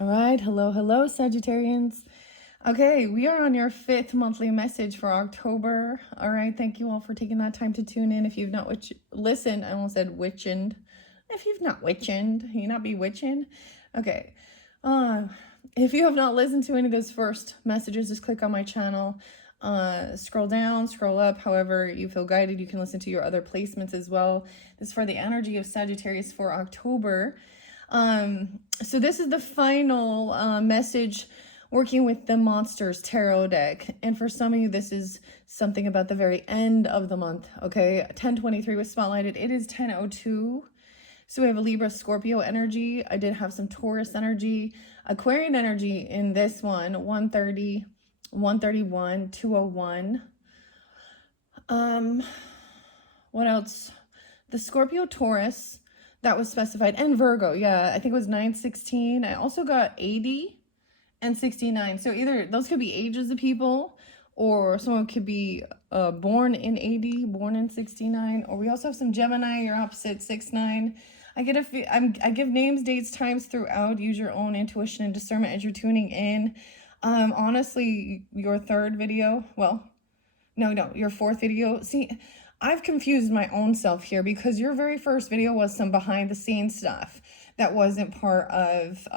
All right, hello, Sagittarians. Okay, we are on your 5th monthly message for October. All right, thank you all for taking that time to tune in. If you've not listened, I almost said witchened. If you've not witchened, you not be witching. Okay, if you have not listened to any of those first messages, just click on my channel. Scroll down, scroll up, however you feel guided. You can listen to your other placements as well. This is for the energy of Sagittarius for October. So this is the final message working with the Monsters Tarot deck. And for some of you, this is something about the very end of the month, okay? 1023 was spotlighted. It is 1002. So we have a Libra, Scorpio energy. I did have some Taurus energy, Aquarian energy in this one, 130, 131, 201. What else? The Scorpio, Taurus, that was specified, and Virgo, yeah, I think it was 916. I also got 80 and 69. So either those could be ages of people, or someone could be born in 80, born in 69, or we also have some Gemini, your opposite, 69. I give names, dates, times throughout. Use your own intuition and discernment as you're tuning in. Honestly, your third video, well, no, your fourth video. See, I've confused my own self here because your very first video was some behind the scenes stuff that wasn't part of,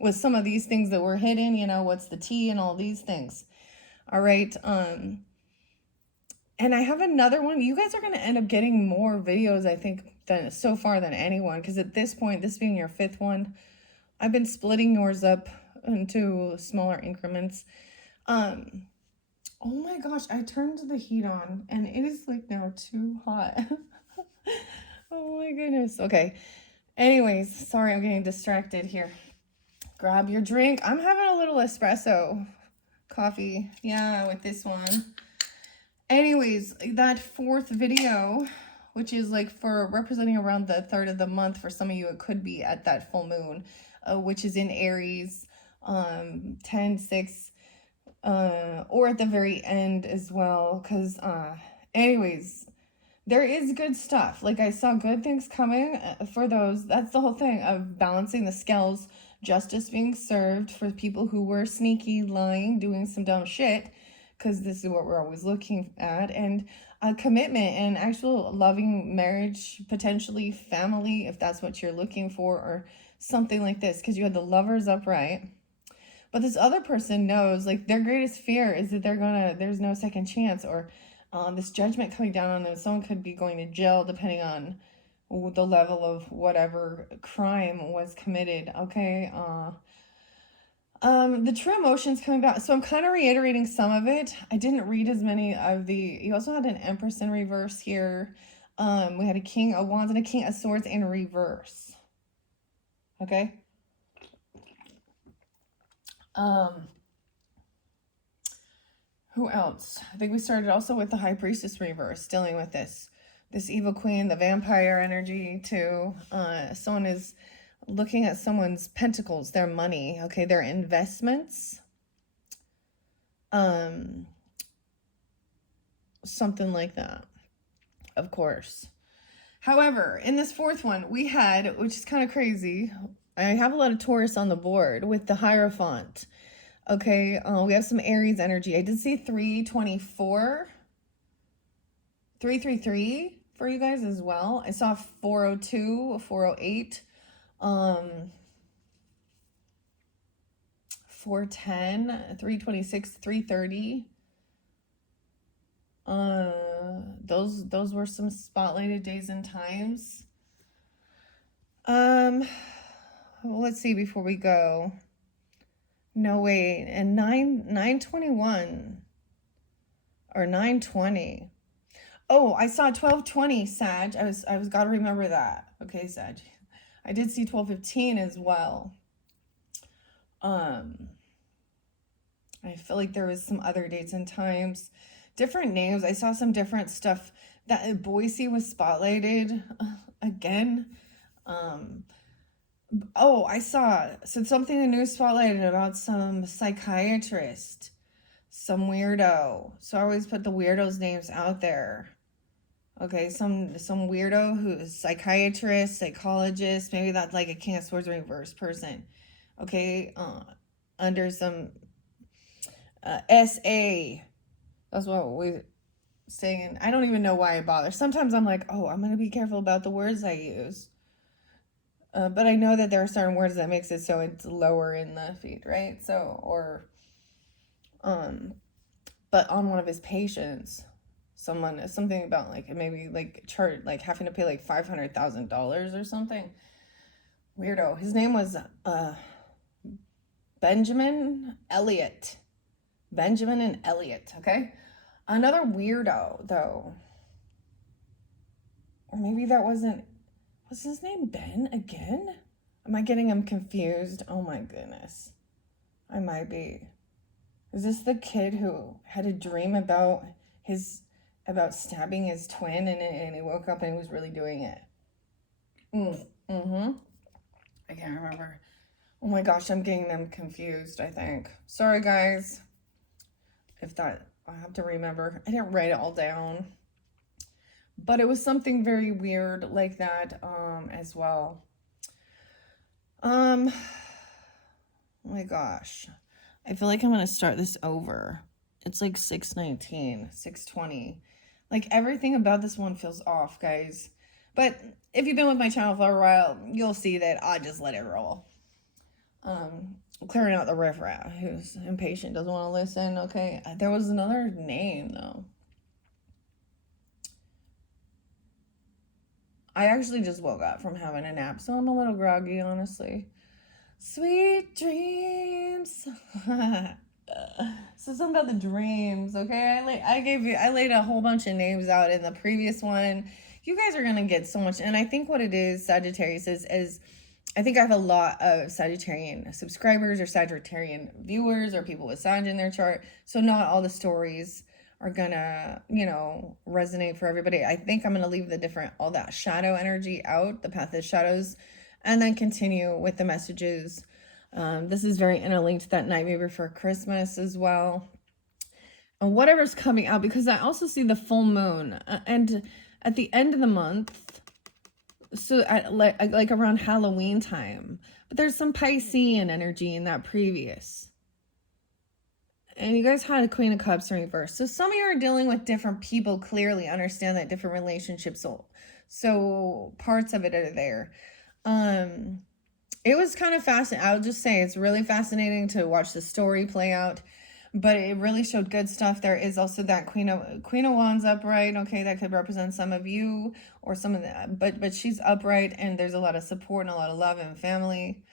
was some of these things that were hidden, you know, what's the tea and all these things. All right. And I have another one. You guys are going to end up getting more videos, I think, than so far than anyone. Because at this point, this being your 5th one, I've been splitting yours up into smaller increments. Oh my gosh, I turned the heat on and it is like now too hot. Oh my goodness. Okay. Anyways, sorry, I'm getting distracted here. Grab your drink. I'm having a little espresso coffee. Yeah, with this one. Anyways, that 4th video, which is like for representing around the 3rd of the month, for some of you, it could be at that full moon, which is in Aries, 10, 6, or at the very end as well, because anyways, there is good stuff. Like, I saw good things coming for those. That's the whole thing of balancing the scales, justice being served for people who were sneaky, lying, doing some dumb shit, because this is what we're always looking at, and a commitment and actual loving marriage, potentially family, if that's what you're looking for, or something like this, because you had the Lovers upright. But this other person knows, like, their greatest fear is that there's no second chance, or this judgment coming down on them. Someone could be going to jail depending on the level of whatever crime was committed, okay? The true emotions coming back. So I'm kind of reiterating some of it. I didn't read as many of you also had an Empress in reverse here. We had a King of Wands and a King of Swords in reverse. Okay? Who else? I think we started also with the High Priestess reverse, dealing with this evil queen, the vampire energy too. Someone is looking at someone's pentacles, their money, okay, their investments. Something like that, of course. However, in this 4th one, we had, which is kind of crazy, I have a lot of Taurus on the board with the Hierophant. Okay, we have some Aries energy. I did see 324, 333 for you guys as well. I saw 402, 408, 410, 326, 330. Those were some spotlighted days and times. Well, let's see before we go. No, wait, and 921 or 920. Oh, I saw 1220, Sag. I was gotta remember that. Okay, Sag. I did see 1215 as well. I feel like there was some other dates and times, different names. I saw some different stuff. That Boise was spotlighted again. Oh, I saw something in the news spotlighted about some psychiatrist, some weirdo. So I always put the weirdos' names out there. Okay, some weirdo who's psychiatrist, psychologist, maybe that's like a King of Swords reverse person. Okay, under some SA. That's what we saying. I don't even know why I bother. Sometimes I'm like, oh, I'm gonna be careful about the words I use. But I know that there are certain words that makes it so it's lower in the feed, right? So, or, but on one of his patients, something about like maybe like chart like having to pay like $500,000 or something. Weirdo. His name was Benjamin Elliott. Benjamin and Elliott. Okay. Another weirdo though, or maybe that wasn't. Was his name Ben again? Am I getting him confused? Oh my goodness. I might be. Is this the kid who had a dream about stabbing his twin and he woke up and he was really doing it? Mm-hmm. I can't remember. Oh my gosh, I'm getting them confused, I think. Sorry guys. If that, I have to remember. I didn't write it all down. But it was something very weird like that as well. Oh my gosh. I feel like I'm going to start this over. It's like 6:19, 6:20. Like everything about this one feels off, guys. But if you've been with my channel for a while, you'll see that I just let it roll. Clearing out the riffraff who's impatient, doesn't want to listen. Okay, there was another name though. I actually just woke up from having a nap, so I'm a little groggy, honestly. Sweet dreams. So something about the dreams, okay? I laid a whole bunch of names out in the previous one. You guys are gonna get so much, and I think what it is, Sagittarius, is I think I have a lot of Sagittarian subscribers or Sagittarian viewers or people with Sag in their chart. So not all the stories are gonna, resonate for everybody. I think I'm gonna leave all that shadow energy out, the path of shadows, and then continue with the messages. This is very interlinked to that Nightmare Before Christmas as well. And whatever's coming out, because I also see the full moon, and at the end of the month, so at like around Halloween time, but there's some Piscean energy in that previous. And you guys had a Queen of Cups in reverse. So some of you are dealing with different people, clearly understand that different relationships. So parts of it are there. It was kind of fascinating. I'll just say it's really fascinating to watch the story play out. But it really showed good stuff. There is also that Queen of Wands upright. Okay, that could represent some of you or some of that. But she's upright, and there's a lot of support and a lot of love and family.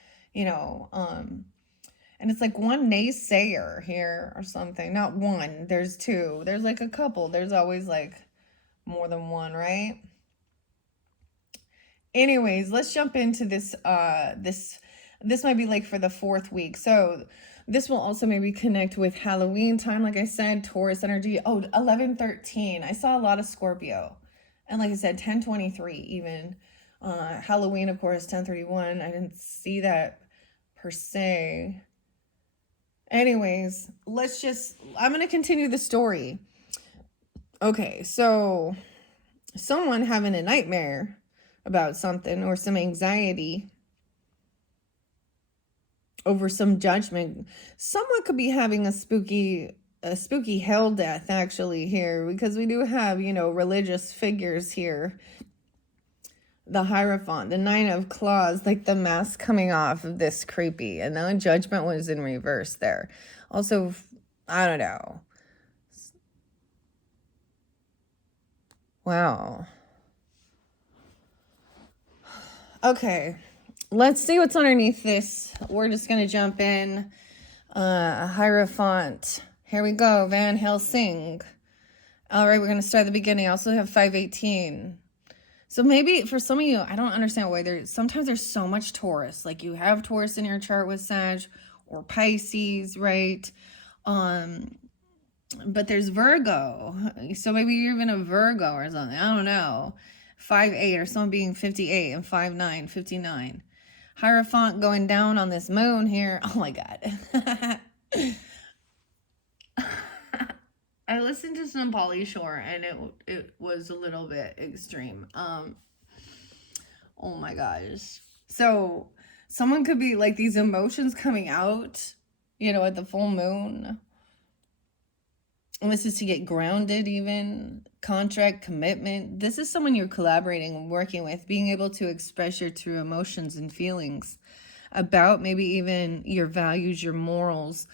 And it's like one naysayer here or something. Not one. There's two. There's like a couple. There's always like more than one, right? Anyways, let's jump into this. This might be like for the 4th week. So this will also maybe connect with Halloween time. Like I said, Taurus energy. Oh, 11:13. I saw a lot of Scorpio. And like I said, 10:23 even. Halloween, of course, 10:31. I didn't see that per se. Anyways, I'm going to continue the story. Okay, so someone having a nightmare about something or some anxiety over some judgment. Someone could be having a spooky hell death actually here, because we do have, religious figures here. The Hierophant, the 9 of Claws, like the mask coming off of this creepy. And then Judgment was in reverse there. Also, I don't know. Wow. Okay. Let's see what's underneath this. We're just going to jump in. Hierophant. Here we go. Van Helsing. All right, we're going to start at the beginning. I also have 518. So maybe for some of you, I don't understand why sometimes there's so much Taurus. Like you have Taurus in your chart with Sag or Pisces, right? But there's Virgo. So maybe you're even a Virgo or something. I don't know. 5'8", or someone being 58 and 5'9", 59. Hierophant going down on this moon here. Oh my God. I listened to some Pauly Shore and it was a little bit extreme. Oh my gosh. So Someone could be like these emotions coming out, you know, at the full moon. And this is to get grounded, even contract commitment. This is someone you're collaborating and working with, being able to express your true emotions and feelings about maybe even your values, your morals.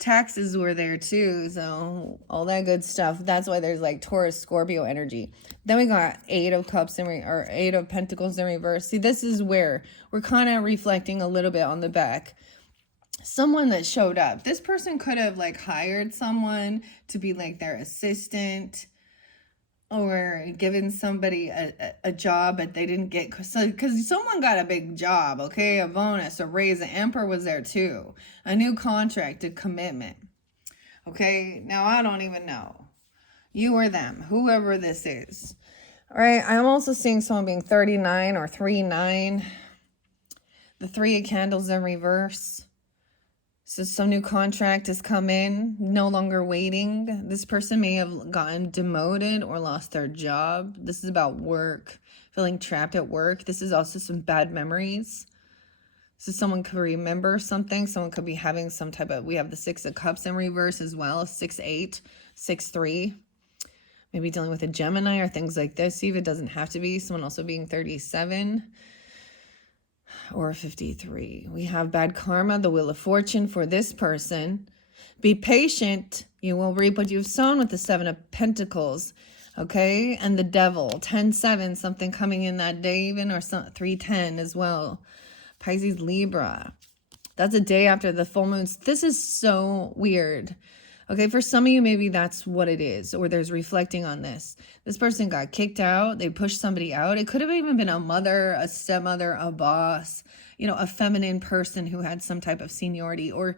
Taxes were there too, so all that good stuff. That's why there's like Taurus, Scorpio energy. Then we got Eight of Cups or Eight of Pentacles in reverse. See, this is where we're kind of reflecting a little bit on the back. Someone that showed up. This person could have like hired someone to be like their assistant, or given somebody a job, but they didn't get, because someone got a big job, okay, a bonus, a raise. The Emperor was there too, a new contract, a commitment. Okay, now I don't even know, you or them, whoever this is. All right, I'm also seeing someone being 39 or 39. The Three of Candles in reverse. So some new contract has come in, no longer waiting. This person may have gotten demoted or lost their job. This is about work, feeling trapped at work. This is also some bad memories. So someone could remember something. Someone could be having some type of, we have the Six of Cups in reverse as well, 6-8, 6-3. Maybe dealing with a Gemini or things like this. Even it doesn't have to be. Someone also being 37. Or 53. We have bad karma, the Wheel of Fortune for this person. Be patient. You will reap what you've sown with the Seven of Pentacles. Okay. And the Devil, 10-7, something coming in that day even, or 3-10 as well. Pisces, Libra. That's a day after the full moons. This is so weird. Okay, for some of you, maybe that's what it is, or there's reflecting on this. This person got kicked out. They pushed somebody out. It could have even been a mother, a stepmother, a boss, you know, a feminine person who had some type of seniority, or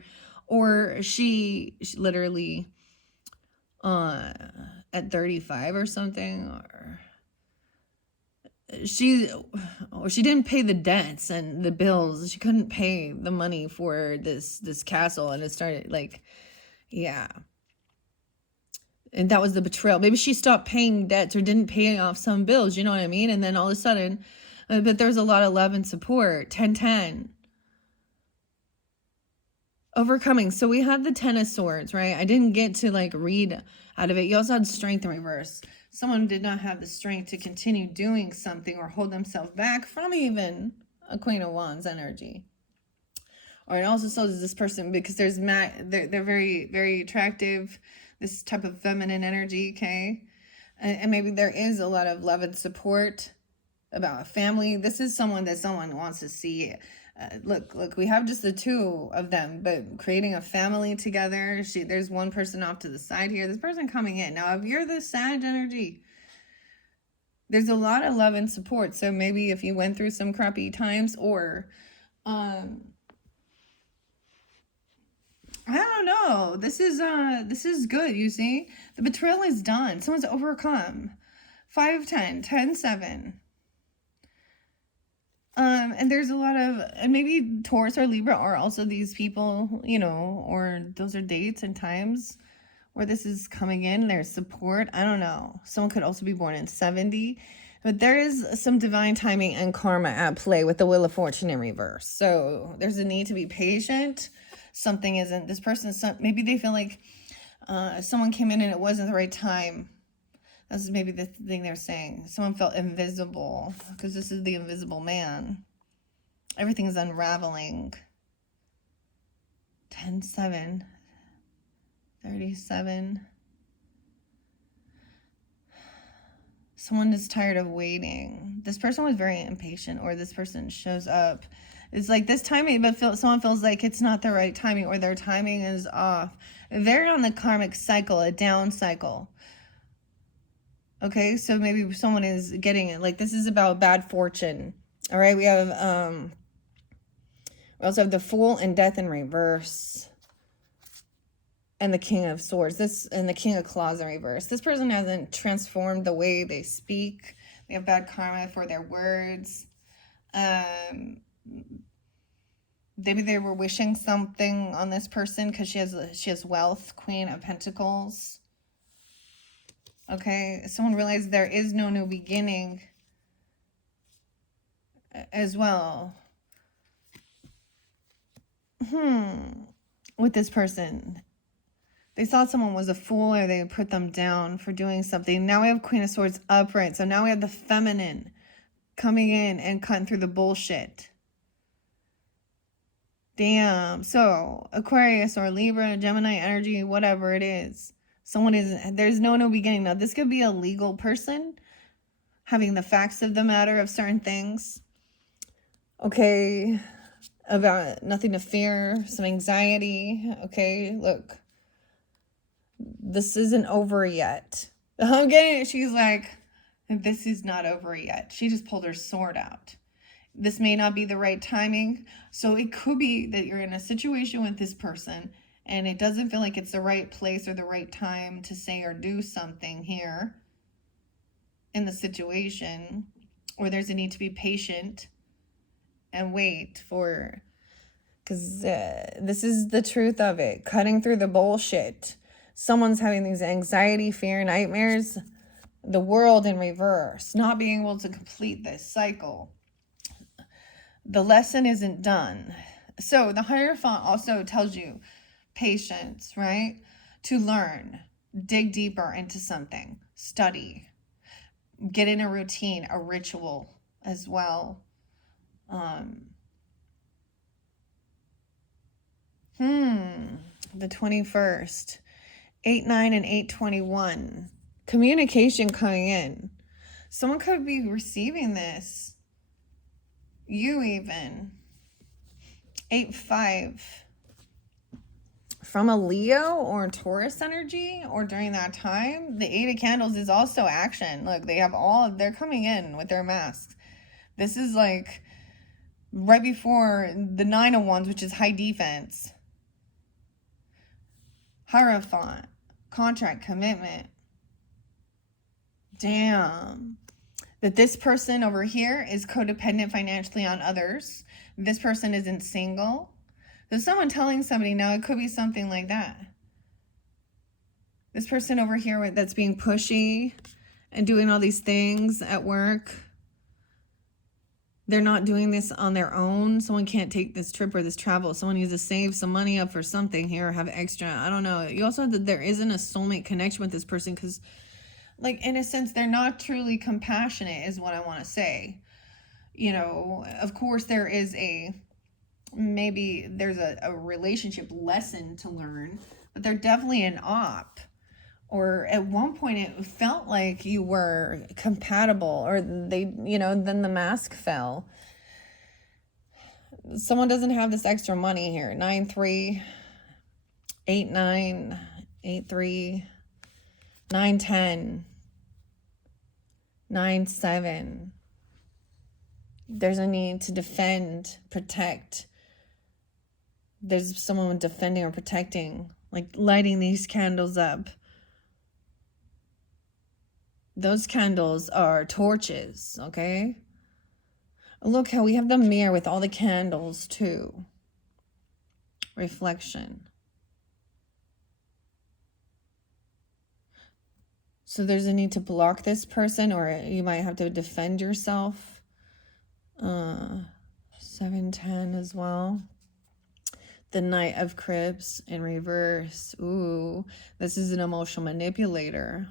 she literally at 35 or something, or she didn't pay the debts and the bills. She couldn't pay the money for this castle, and it started like, yeah. And that was the betrayal. Maybe she stopped paying debts or didn't pay off some bills, you know what I mean? And then all of a sudden, but there's a lot of love and support. 10-10. Overcoming. So we had the Ten of Swords, right? I didn't get to like read out of it. You also had Strength in reverse. Someone did not have the strength to continue doing something or hold themselves back from even a Queen of Wands energy. Or it also shows this person, because they're very, very attractive, this type of feminine energy, okay? And maybe there is a lot of love and support about a family. This is someone that someone wants to see. Look, we have just the two of them, but creating a family together. There's one person off to the side here. This person coming in. Now, if you're the Sag energy, there's a lot of love and support. So maybe if you went through some crappy times, or I don't know. This is good, you see? The betrayal is done. Someone's overcome. 5-10, 10-7. And there's a lot of, and maybe Taurus or Libra are also these people, you know, or those are dates and times where this is coming in. There's support. I don't know. Someone could also be born in 70. But there is some divine timing and karma at play with the Wheel of Fortune in reverse. So there's a need to be patient. Something isn't, this person, maybe they feel like someone came in and it wasn't the right time. That's maybe the thing they're saying. Someone felt invisible, because this is the invisible man. Everything is unraveling. 10-7. 37. Someone is tired of waiting. This person was very impatient, or this person shows up. It's like this timing, but someone feels like it's not the right timing, or their timing is off. They're on the karmic cycle, a down cycle. Okay, so maybe someone is getting it. Like, this is about bad fortune. All right, we have, we also have the Fool and Death in reverse. And the King of Swords. And the King of Claws in reverse. This person hasn't transformed the way they speak. They have bad karma for their words. Maybe they were wishing something on this person because she has wealth. Queen of Pentacles. Okay, someone realized there is no new beginning as well. with this person. They thought someone was a fool or they put them down for doing something. Now we have Queen of Swords upright. So now we have the feminine coming in and cutting through the bullshit. Damn. So Aquarius or Libra, Gemini energy, whatever it is. There's no beginning. Now this could be a legal person having the facts of the matter of certain things. Okay. About nothing to fear, some anxiety. Okay, look. This isn't over yet. I'm getting it. She's like, this is not over yet. She just pulled her sword out. This may not be the right timing. So it could be that you're in a situation with this person and it doesn't feel like it's the right place or the right time to say or do something here in the situation, or there's a need to be patient and wait for, because this is the truth of it, cutting through the bullshit. Someone's having these anxiety, fear, nightmares, the world in reverse, not being able to complete this cycle. The lesson isn't done. So the Hierophant also tells you patience, right? To learn, dig deeper into something, study, get in a routine, a ritual as well. The 21st. 8-9 and 8-21. Communication coming in. Someone could be receiving this. You even. 8-5. From a Leo or Taurus energy, or during that time. The 8 of Candles is also action. Look, they're coming in with their masks. This is like right before the 9 of Wands, which is high defense. Hierophant, contract, commitment. Damn. That this person over here is codependent financially on others. This person isn't single. There's someone telling somebody now, it could be something like that. This person over here that's being pushy and doing all these things at work, they're not doing this on their own. Someone can't take this trip or this travel. Someone needs to save some money up for something here or have extra. I don't know. You also, there isn't a soulmate connection with this person because, like, in a sense, they're not truly compassionate is what I want to say. You know, of course, maybe there's a relationship lesson to learn, but they're definitely an op. Or at one point it felt like you were compatible, or then the mask fell. Someone doesn't have this extra money here. 9-3, 8-9, 8-3, 9-10, 9-7. There's a need to defend, protect. There's someone defending or protecting, like lighting these candles up. Those candles are torches, okay? Look how we have the mirror with all the candles too. Reflection. So there's a need to block this person, or you might have to defend yourself. 7-10 as well. The Knight of Cups in reverse. Ooh, this is an emotional manipulator.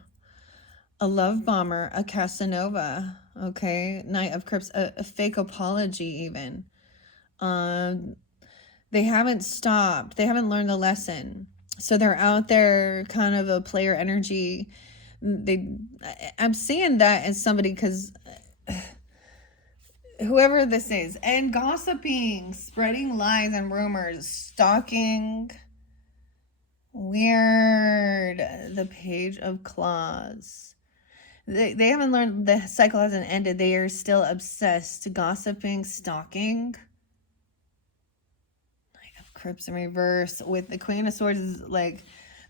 A love bomber, a Casanova, okay? Knight of Cups, a fake apology even. They haven't stopped. They haven't learned the lesson. So they're out there kind of a player energy. I'm seeing that as somebody, because whoever this is, and gossiping, spreading lies and rumors, stalking. Weird. The Page of Claws. They haven't learned, the cycle hasn't ended. They are still obsessed. Gossiping, stalking. Knight of Cups in reverse. With the Queen of Swords is like,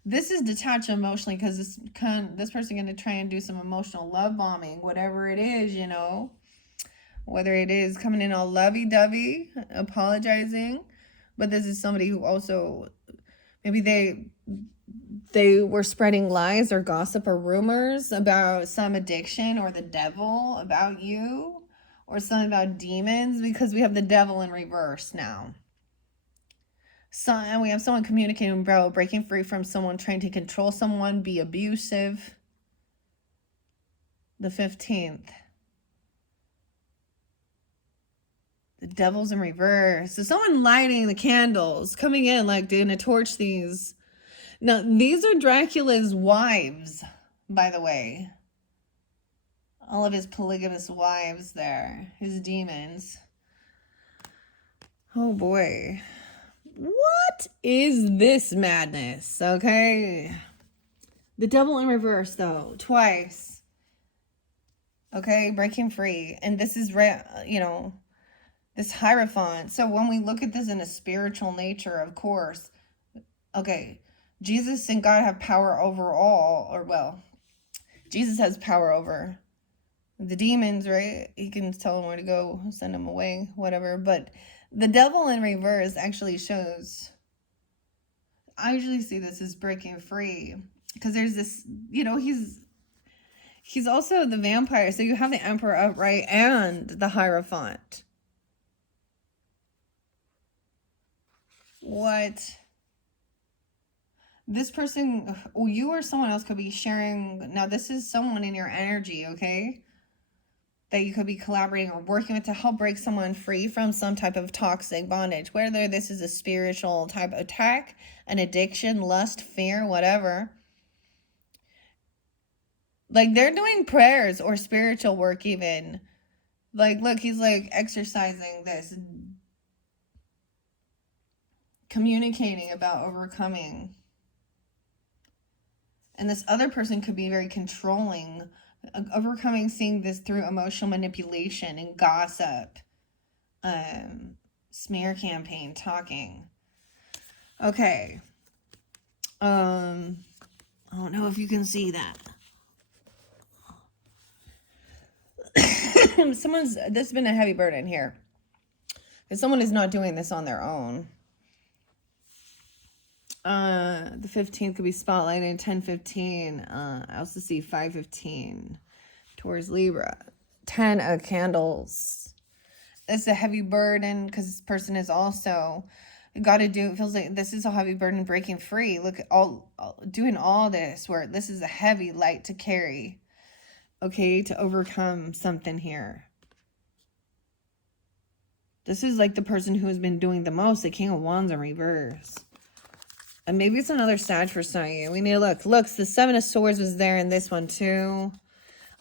this is detached emotionally, because this person going to try and do some emotional love bombing, whatever it is, you know. Whether it is coming in all lovey-dovey, apologizing. But this is somebody who also, maybe they were spreading lies or gossip or rumors about some addiction or the devil about you, or something about demons, because we have the devil in reverse now. So, and we have someone communicating, bro, breaking free from someone trying to control someone, be abusive. The 15th. The devil's in reverse. So someone lighting the candles, coming in like they're gonna torch these. Now, these are Dracula's wives, by the way. All of his polygamous wives there, his demons. Oh boy. What is this madness? Okay. The devil in reverse, though, twice. Okay, breaking free. And this is, you know, this Hierophant. So when we look at this in a spiritual nature, of course, okay, Jesus and God have power over all, or well, Jesus has power over the demons, right? He can tell them where to go, send them away, whatever. But the devil in reverse actually shows, I usually see this as breaking free, because there's this, you know, he's also the vampire. So you have the Emperor upright and the Hierophant. What? This person, you or someone else could be sharing. Now, this is someone in your energy, okay? That you could be collaborating or working with to help break someone free from some type of toxic bondage. Whether this is a spiritual type of attack, an addiction, lust, fear, whatever. Like, they're doing prayers or spiritual work even. Like, look, he's like exercising this. Communicating about overcoming. And this other person could be very controlling, overcoming, seeing this through emotional manipulation and gossip, smear campaign, talking. Okay. I don't know if you can see that. This has been a heavy burden here. Because someone is not doing this on their own. The 15th could be spotlighted, 10:15. I also see 5:15 towards Libra. 10 of candles. That's a heavy burden because this person is also got to do. It feels like this is a heavy burden breaking free. Look at all doing all this where this is a heavy light to carry. Okay, to overcome something here. This is like the person who has been doing the most. The King of Wands in reverse. And maybe it's another Sag for some of you. We need to look. Look, the 7 of Swords was there in this one too.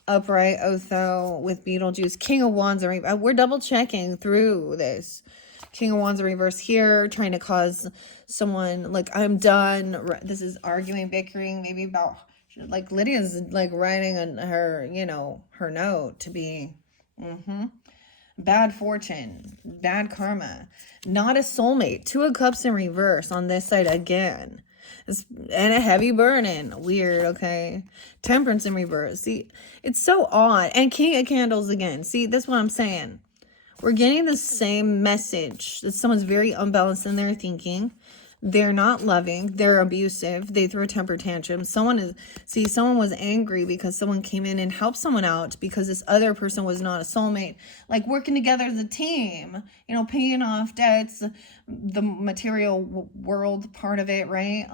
Upright, Otho with Beetlejuice. King of Wands in reverse. We're double checking through this. King of Wands in reverse here. Trying to cause someone, like, I'm done. This is arguing, bickering. Maybe about, like, Lydia's, like, writing on her, you know, her note to be... Bad fortune, bad karma, not a soulmate. 2 of Cups in reverse on this side again. And a heavy burden. Weird, okay? Temperance in reverse. See, it's so odd. And King of Candles again. See, that's what I'm saying. We're getting the same message that someone's very unbalanced in their thinking. They're not loving. They're abusive. They throw temper tantrums. Someone was angry because someone came in and helped someone out because this other person was not a soulmate. Like working together as a team, you know, paying off debts, the material world part of it, right?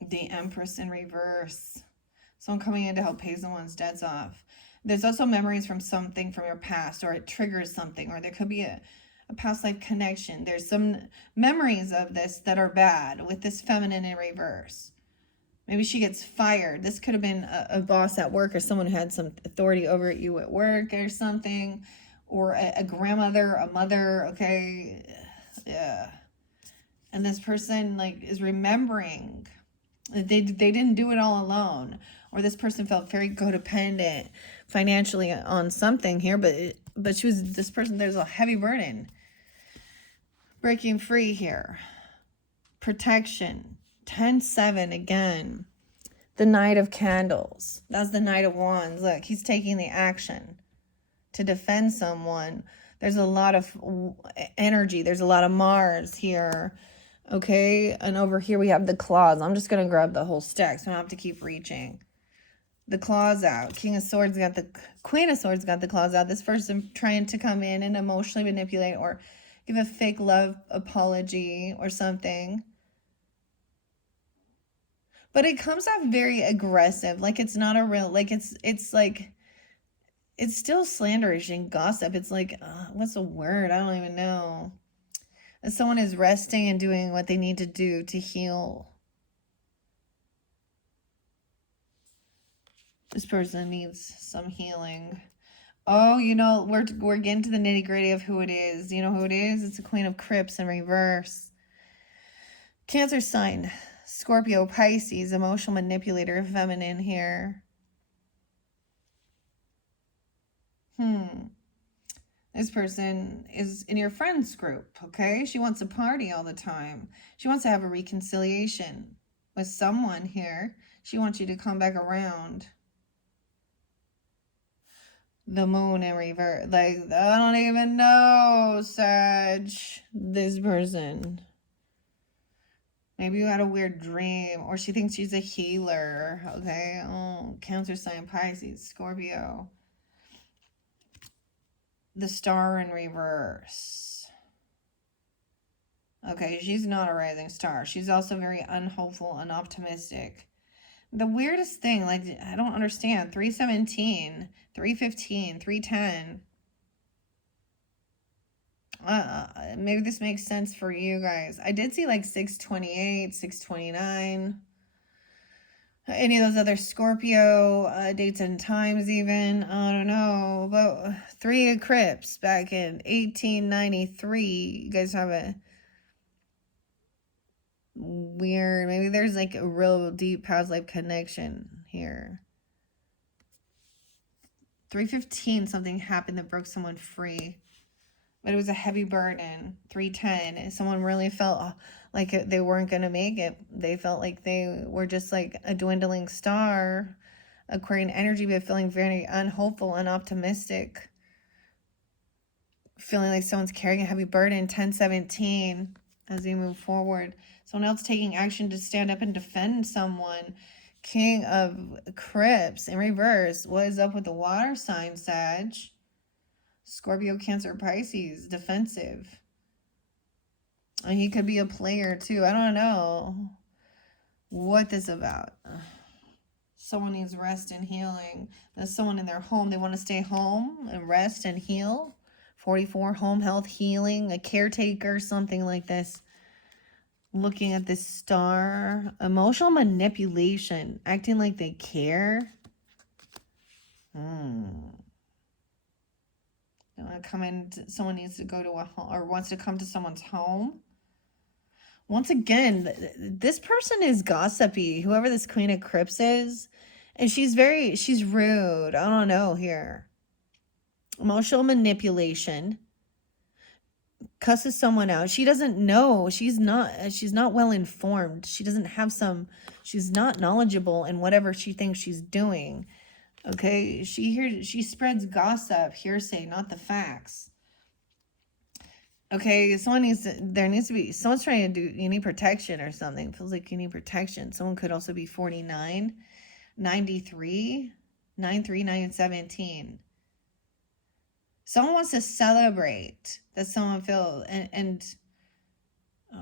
The Empress in reverse. Someone coming in to help pay someone's debts off. There's also memories from something from your past, or it triggers something, or there could be a past life connection. There's some memories of this that are bad with this feminine in reverse. Maybe she gets fired. This could have been a boss at work, or someone who had some authority over you at work or something, or a grandmother, a mother, okay? Yeah. And this person, like, is remembering they didn't do it all alone, or this person felt very codependent financially on something here, but she was, this person, there's a heavy burden. Breaking free here. Protection. 10-7 again. The Knight of Candles. That's the Knight of Wands. Look, he's taking the action to defend someone. There's a lot of energy. There's a lot of Mars here. Okay, and over here we have the claws. I'm just going to grab the whole stack so I don't have to keep reaching. The claws out. King of Swords got the... Queen of Swords got the claws out. This person trying to come in and emotionally manipulate or, give a fake love apology or something. But it comes off very aggressive. Like it's not a real, like it's like, it's still slanderish and gossip. It's like, what's the word? I don't even know. As someone is resting and doing what they need to do to heal. This person needs some healing. Oh, you know, we're getting to the nitty-gritty of who it is. You know who it is? It's the Queen of Crips in reverse. Cancer sign, Scorpio, Pisces, emotional manipulator, feminine here. This person is in your friends group, okay? She wants to party all the time. She wants to have a reconciliation with someone here. She wants you to come back around. The moon in reverse. Like, I don't even know, Sag. This person. Maybe you had a weird dream, or she thinks she's a healer, okay? Oh, Cancer sign, Pisces, Scorpio. The star in reverse. Okay, she's not a rising star. She's also very unhopeful and optimistic. The weirdest thing, like, I don't understand. 317, 315, 310. Maybe this makes sense for you guys. I did see like 628, 629. Any of those other Scorpio dates and times even. I don't know. But 3 of Crips back in 1893. You guys have a weird, maybe there's like a real deep past life connection here. 315, something happened that broke someone free. But it was a heavy burden. 310, someone really felt like they weren't going to make it. They felt like they were just like a dwindling star, Aquarian energy, but feeling very unhopeful and optimistic. Feeling like someone's carrying a heavy burden. 1017, as we move forward. Someone else taking action to stand up and defend someone. King of Crips in reverse. What is up with the water sign, Sag? Scorpio, Cancer, Pisces, defensive. And he could be a player too. I don't know what this is about. Someone needs rest and healing. There's someone in their home. They want to stay home and rest and heal. 44, home health, healing, a caretaker, something like this. Looking at this star. Emotional manipulation. Acting like they care. Come in, someone needs to go to a home or wants to come to someone's home. Once again, this person is gossipy, whoever this Queen of Crips is, and she's rude. I don't know here. Emotional manipulation. Cusses someone out. She doesn't know. She's not well informed. She's not knowledgeable in whatever she thinks she's doing. Okay, she spreads gossip, hearsay, not the facts. Okay, someone's trying to do, you need protection or something. Feels like you need protection. Someone could also be 49, 93, 93, 9, 17. Someone wants to celebrate that someone feels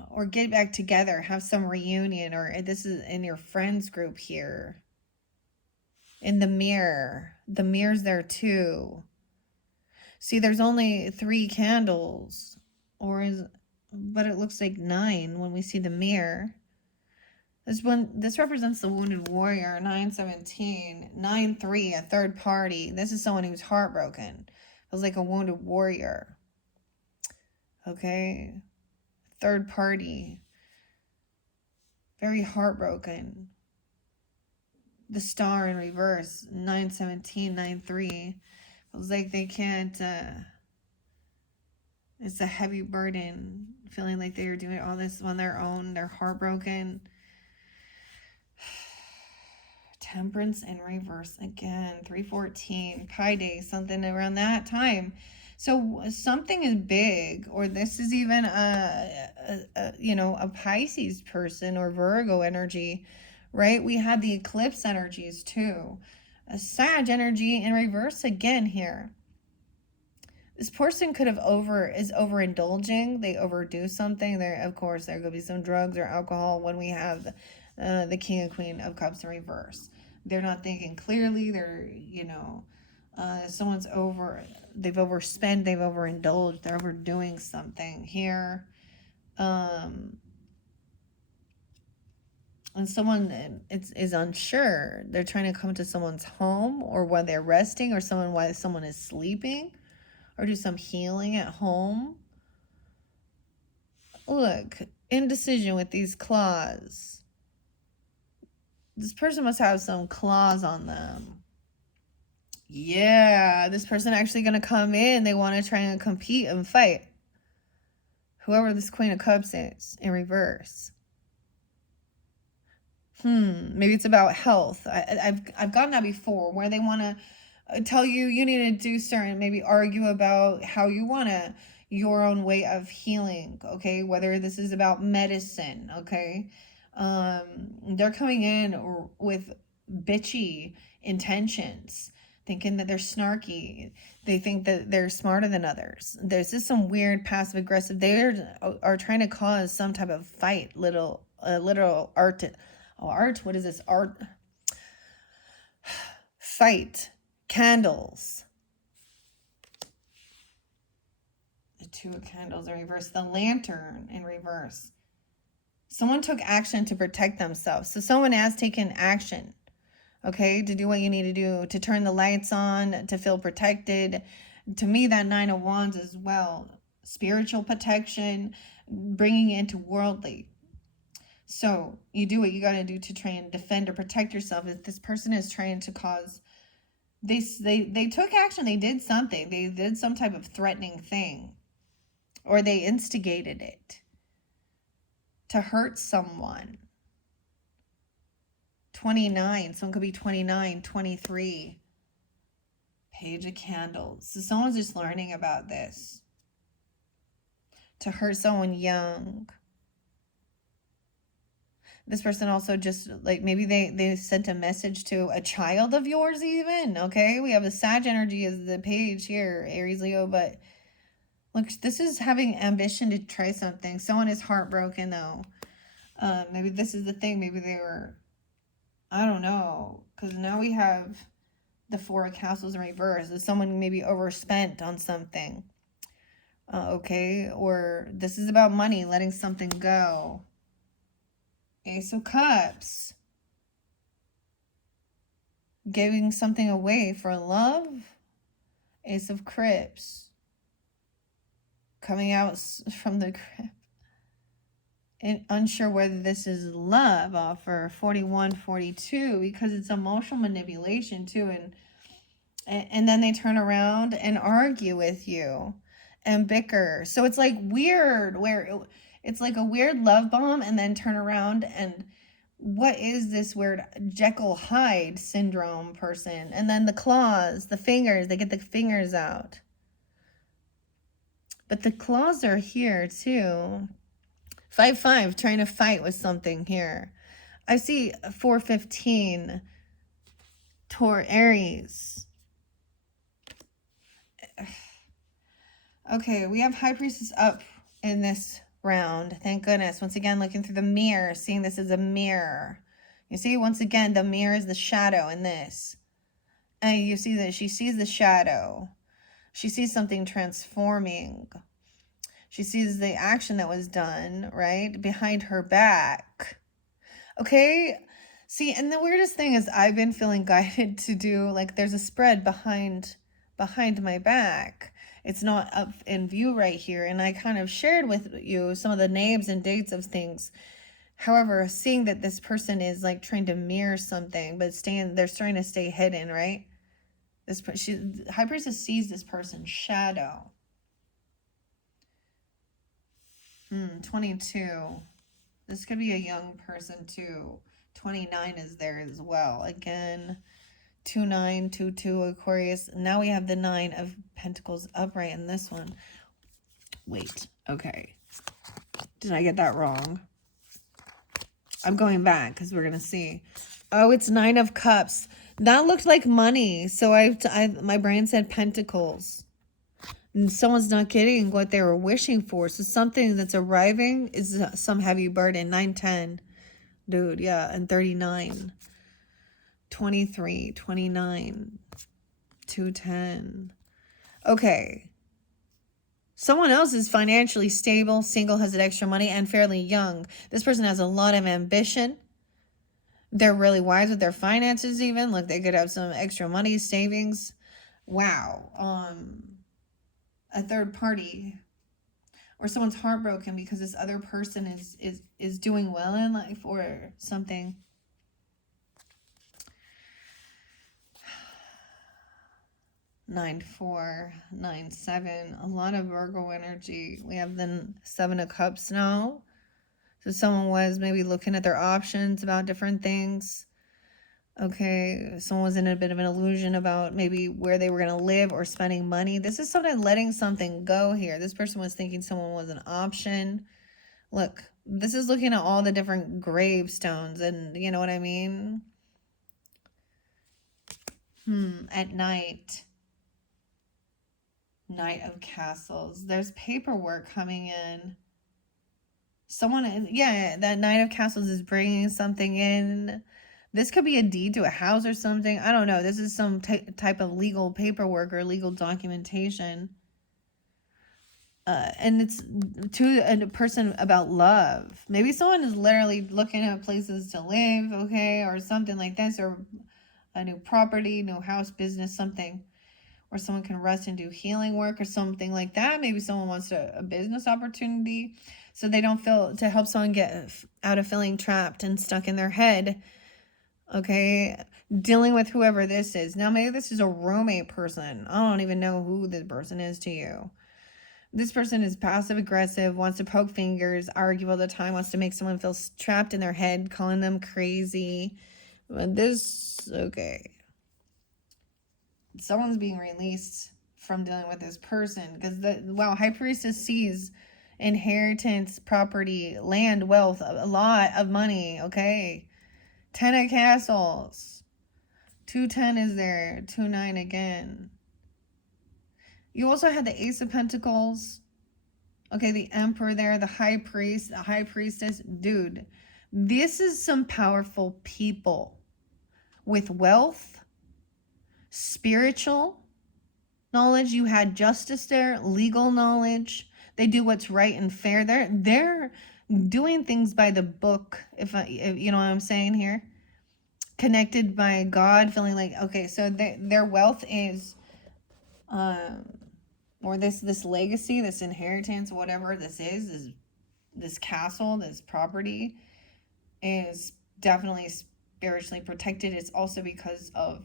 or get back together, have some reunion, or this is in your friends group here. In the mirror's there too. See, there's only 3 candles, but it looks like 9 when we see the mirror. This represents the wounded warrior. 917, 93, a third party. This is someone who's heartbroken. Feels like a wounded warrior. Okay, third party, very heartbroken. The star in reverse, 917, 93. Feels like they can't, it's a heavy burden, feeling like they are doing all this on their own. They're heartbroken. Temperance in reverse again, 314, Pi Day, something around that time. So something is big, or this is even a Pisces person or Virgo energy, right? We had the eclipse energies too. A Sag energy in reverse again here. This person could have is overindulging. They overdo something. There, of course, there could be some drugs or alcohol when we have the King and Queen of Cups in reverse. They're not thinking clearly. They're, someone's they've overspent, they've overindulged, they're overdoing something here. And someone is unsure. They're trying to come to someone's home, or while they're resting, or while someone is sleeping, or do some healing at home. Look, indecision with these claws. This person must have some claws on them. Yeah, this person actually going to come in. They want to try and compete and fight. Whoever this Queen of Cups is in reverse. Maybe it's about health. I've gotten that before, where they want to tell you need to do certain, maybe argue about how you want your own way of healing, okay? Whether this is about medicine, okay? They're coming in with bitchy intentions, thinking that they're snarky. They think that they're smarter than others. There's just some weird passive aggressive. They are trying to cause some type of fight, literal art. What is this? Art. Fight. Candles. The Two of Candles in reverse. The Lantern in reverse. Someone took action to protect themselves. So someone has taken action, okay, to do what you need to do, to turn the lights on, to feel protected. To me, that Nine of Wands as well. Spiritual protection, bringing it into worldly. So you do what you got to do to try and defend or protect yourself. If this person is trying to cause, they took action, they did something, they did some type of threatening thing, or they instigated it to hurt someone. 29, someone could be 29, 23. Page of Candles. So someone's just learning about this. To hurt someone young. This person also just, like, maybe they sent a message to a child of yours even, okay? We have the Sag energy as the page here, Aries, Leo, but look, this is having ambition to try something. Someone is heartbroken, though. Maybe this is the thing. Maybe they were, I don't know, because now we have the Four of Castles in reverse. Is someone maybe overspent on something, okay? Or this is about money, letting something go. Ace of Cups. Giving something away for love. Ace of Crips. Coming out from the crypt. And unsure whether this is love offer. 41, 42. Because it's emotional manipulation too. And then they turn around and argue with you. And bicker. So it's like weird where... It's like a weird love bomb and then turn around and what is this weird Jekyll Hyde syndrome person? And then the claws, the fingers, they get the fingers out. But the claws are here too. 5-5, trying to fight with something here. I see 4-15, Aries. Okay, we have High Priestess up in this round. Thank goodness. Once again, looking through the mirror, seeing this as a mirror. You see, once again, the mirror is the shadow in this. And you see that she sees the shadow. She sees something transforming. She sees the action that was done, right? Behind her back. Okay? See, and the weirdest thing is I've been feeling guided to do, like, there's a spread behind my back. It's not up in view right here. And I kind of shared with you some of the names and dates of things. However, seeing that this person is like trying to mirror something, but they're trying to stay hidden, right? High Priestess sees this person's shadow. 22. This could be a young person too. 29 is there as well. Again, 2-9, 2-2, Aquarius. Now we have the 9 of Pentacles upright in this one. Wait, okay. Did I get that wrong? I'm going back because we're going to see. Oh, it's 9 of Cups. That looked like money. So my brain said Pentacles. And someone's not getting what they were wishing for. So something that's arriving is some heavy burden. 910. Dude, yeah. And 39. 23. 29. 210. Okay. Someone else is financially stable, single, has extra money, and fairly young. This person has a lot of ambition. They're really wise with their finances even. Like they could have some extra money, savings. Wow. A third party, or someone's heartbroken because this other person is doing well in life or something. Nine, 4, 9, 7. A lot of Virgo energy. We have the 7 of Cups now. So someone was maybe looking at their options about different things. Okay, someone was in a bit of an illusion about maybe where they were going to live or spending money. This is someone letting something go here. This person was thinking someone was an option. Look, this is looking at all the different gravestones, and you know what I mean? At night. Knight of Castles. There's paperwork coming in. Someone, yeah, that Knight of Castles is bringing something in. This could be a deed to a house or something. I don't know. This is some type of legal paperwork or legal documentation. And it's to a person about love. Maybe someone is literally looking at places to live, okay, or something like this, or a new property, new house, business, something. Or someone can rest and do healing work or something like that. Maybe someone wants a business opportunity so they don't feel, to help someone get out of feeling trapped and stuck in their head. Okay, dealing with whoever this is. Now, maybe this is a roommate person. I don't even know who this person is to you. This person is passive aggressive, wants to poke fingers, argue all the time, wants to make someone feel trapped in their head, calling them crazy. But this, okay. Someone's being released from dealing with this person because High Priestess sees inheritance, property, land, wealth, a lot of money. Okay, 10 of Castles, 210 is there, 2-9 again. You also had the Ace of Pentacles. Okay, the Emperor there, the High Priest, the High Priestess. Dude, this is some powerful people with wealth, spiritual knowledge. You had justice there, legal knowledge. They do what's right and fair. They're doing things by the book, if you know what I'm saying here. Connected by God, feeling like, okay, so their wealth is or this legacy, this inheritance, whatever this is this castle, this property is definitely spiritually protected. It's also because of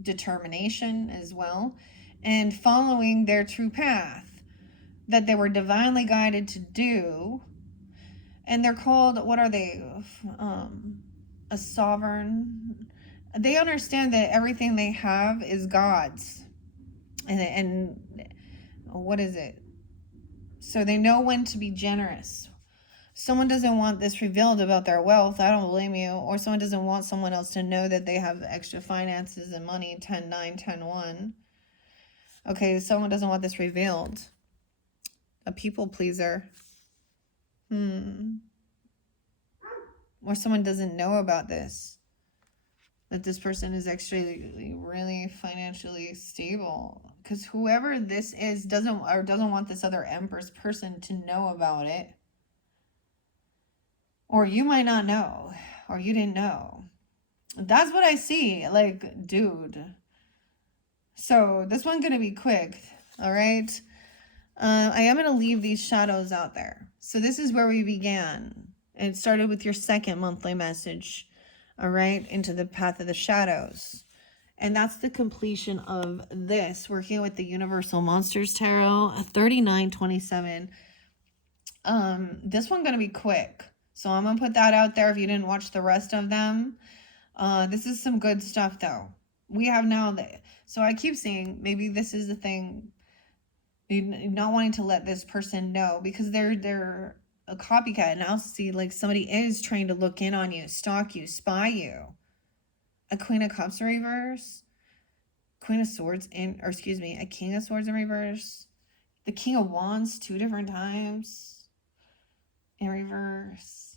determination as well, and following their true path that they were divinely guided to do. And they're called, what are they? A sovereign. They understand that everything they have is God's. And what is it? So they know when to be generous. Someone doesn't want this revealed about their wealth. I don't blame you. Or someone doesn't want someone else to know that they have extra finances and money. 10-9, 10-1. Okay, someone doesn't want this revealed. A people pleaser. Or someone doesn't know about this. That this person is actually really financially stable. Because whoever this is doesn't want this other Empress person to know about it. Or you might not know. Or you didn't know. That's what I see. Like, dude. So this one's going to be quick. All right. I am going to leave these shadows out there. So this is where we began. It started with your second monthly message. All right. Into the path of the shadows. And that's the completion of this. Working with the Universal Monsters Tarot. 3927. This one's going to be quick. So I'm going to put that out there if you didn't watch the rest of them. This is some good stuff though. We have now so I keep saying maybe this is the thing, not wanting to let this person know because they're a copycat, and I'll see like somebody is trying to look in on you, stalk you, spy you. A Queen of Cups reverse. Queen of Swords in, or excuse me, a King of Swords in reverse. The King of Wands 2 different times in reverse.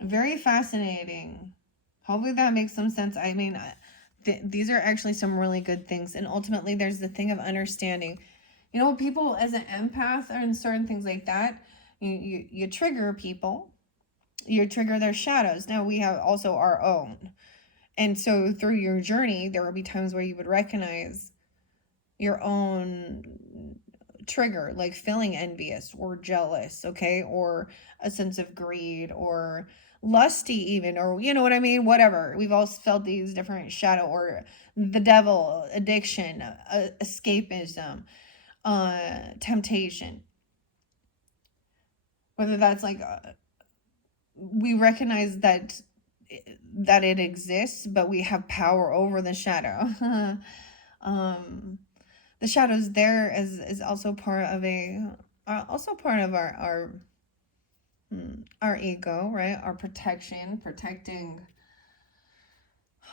Very fascinating. Hopefully that makes some sense. I mean, these are actually some really good things. And ultimately, there's the thing of understanding. You know, people as an empath or in certain things like that, you trigger people. You trigger their shadows. Now, we have also our own. And so through your journey, there will be times where you would recognize your own trigger, like feeling envious or jealous, okay? Or a sense of greed or lusty even, or you know what I mean? Whatever. We've all felt these different shadow or the devil, addiction, escapism, temptation. Whether that's like, we recognize that it exists, but we have power over the shadow. The shadows there is also part of our ego, right? Our protection, protecting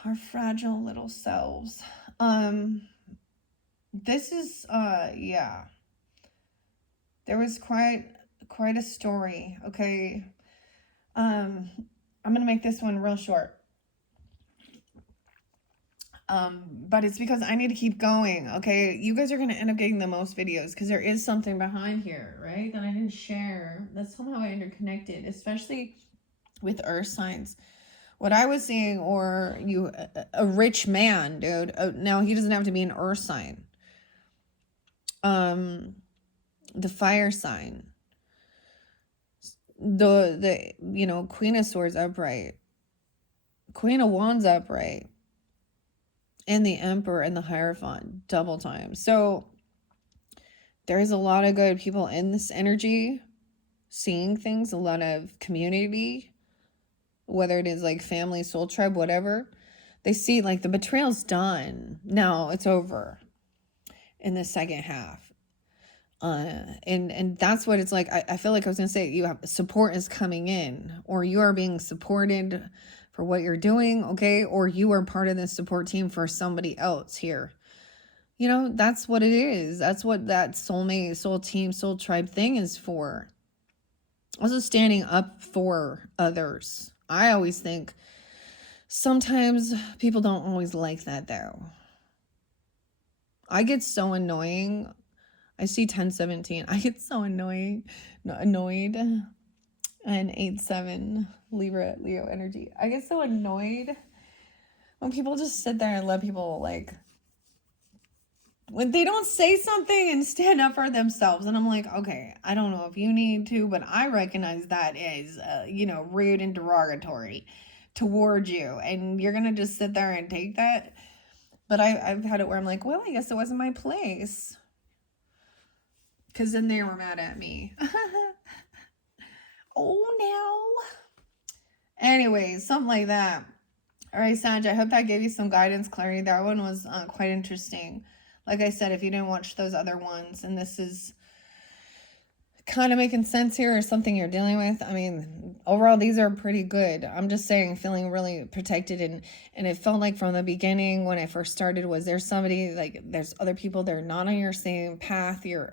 our fragile little selves. This is yeah. There was quite a story, okay? I'm gonna make this one real short. But it's because I need to keep going, okay? You guys are gonna end up getting the most videos because there is something behind here, right? That I didn't share. That's somehow I interconnected, especially with earth signs. What I was seeing, or a rich man, dude. Now he doesn't have to be an earth sign. The fire sign. The Queen of Swords upright. Queen of Wands upright. And the Emperor and the Hierophant double time. So there's a lot of good people in this energy seeing things, a lot of community, whether it is like family, soul tribe, whatever. They see like the betrayal's done. Now it's over in the second half. And that's what it's like. I feel like I was gonna say, you have support is coming in, or you are being supported for what you're doing, okay? Or you are part of the support team for somebody else here. You know, that's what it is. That's what that soulmate, soul team, soul tribe thing is for. Also standing up for others. I always think sometimes people don't always like that though. I get so annoying. I see 1017. I get so annoyed. And 8-7 Leo energy. I get so annoyed when people just sit there and let people like, when they don't say something and stand up for themselves. And I'm like, okay, I don't know if you need to, but I recognize that is, rude and derogatory towards you. And you're going to just sit there and take that. But I've had it where I'm like, well, I guess it wasn't my place. Because then they were mad at me. Oh, no. Anyways, something like that. All right, Sag, I hope that gave you some guidance, clarity. That one was quite interesting. Like I said, if you didn't watch those other ones, and this is kind of making sense here or something you're dealing with, I mean, overall, these are pretty good. I'm just saying, feeling really protected. And it felt like from the beginning when I first started, was there somebody, like there's other people that are not on your same path, your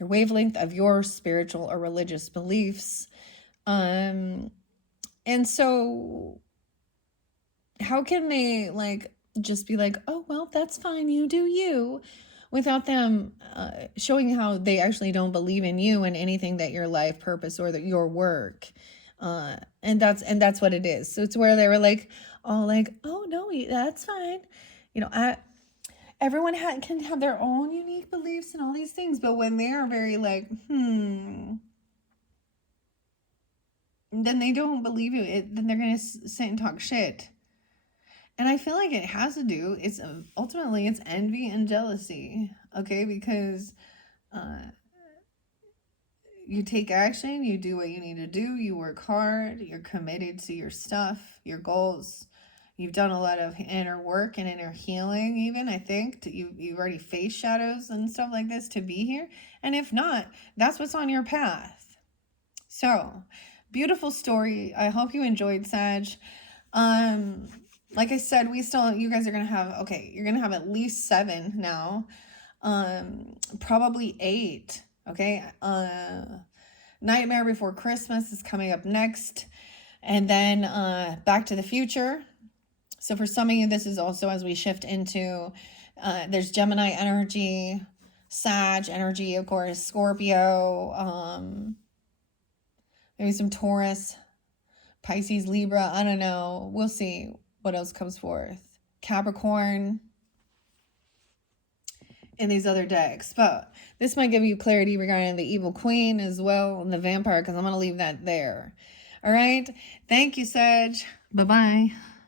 wavelength of your spiritual or religious beliefs. And so how can they like just be like, oh, well, that's fine, you do you, without them showing how they actually don't believe in you and anything that your life purpose or that your work. And that's what it is. So it's where they were like, all like, oh, no, that's fine. Everyone can have their own unique beliefs and all these things. But when they are very like, then they don't believe it. Then they're going to sit and talk shit. And I feel like it has to do, ultimately it's envy and jealousy, okay? Because you take action, you do what you need to do, you work hard, you're committed to your stuff, your goals. You've done a lot of inner work and inner healing even, I think. You've already faced shadows and stuff like this to be here. And if not, that's what's on your path. So, beautiful story. I hope you enjoyed, Sag. Like I said, you guys are gonna have, okay, you're gonna have at least 7 now. Probably 8. Okay. Nightmare Before Christmas is coming up next. And then Back to the Future. So for some of you, this is also as we shift into, there's Gemini energy, Sag energy, of course, Scorpio, maybe some Taurus, Pisces, Libra, I don't know. We'll see what else comes forth. Capricorn, in these other decks. But this might give you clarity regarding the Evil Queen as well, and the Vampire, because I'm going to leave that there. All right. Thank you, Sag. Bye-bye.